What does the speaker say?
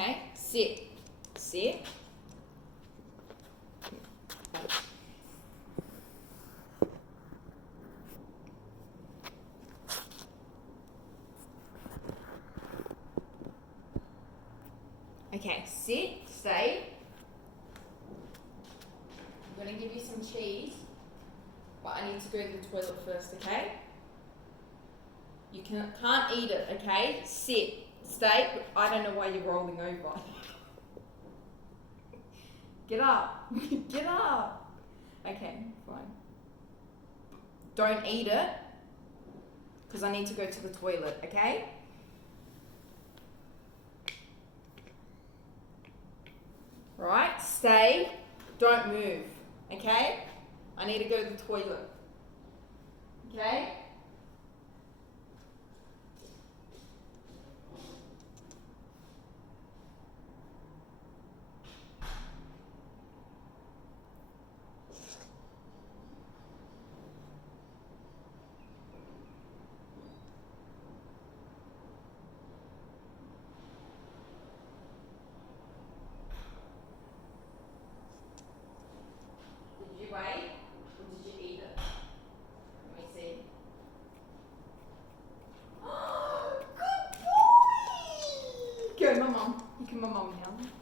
Okay, sit. Sit. Okay, sit, stay. I'm going to give you some cheese, but I need to go to the toilet first, okay? You can't eat it, okay? Sit, stay. I don't know why you're rolling over. Get up. Get up. Okay, fine. Don't eat it, because I need to go to the toilet, okay? Right, stay, don't move, okay? I need to go to the toilet, okay? Did you wait, or did you eat it? Let me see. Oh, good boy! Go, my mum. You can my mum now.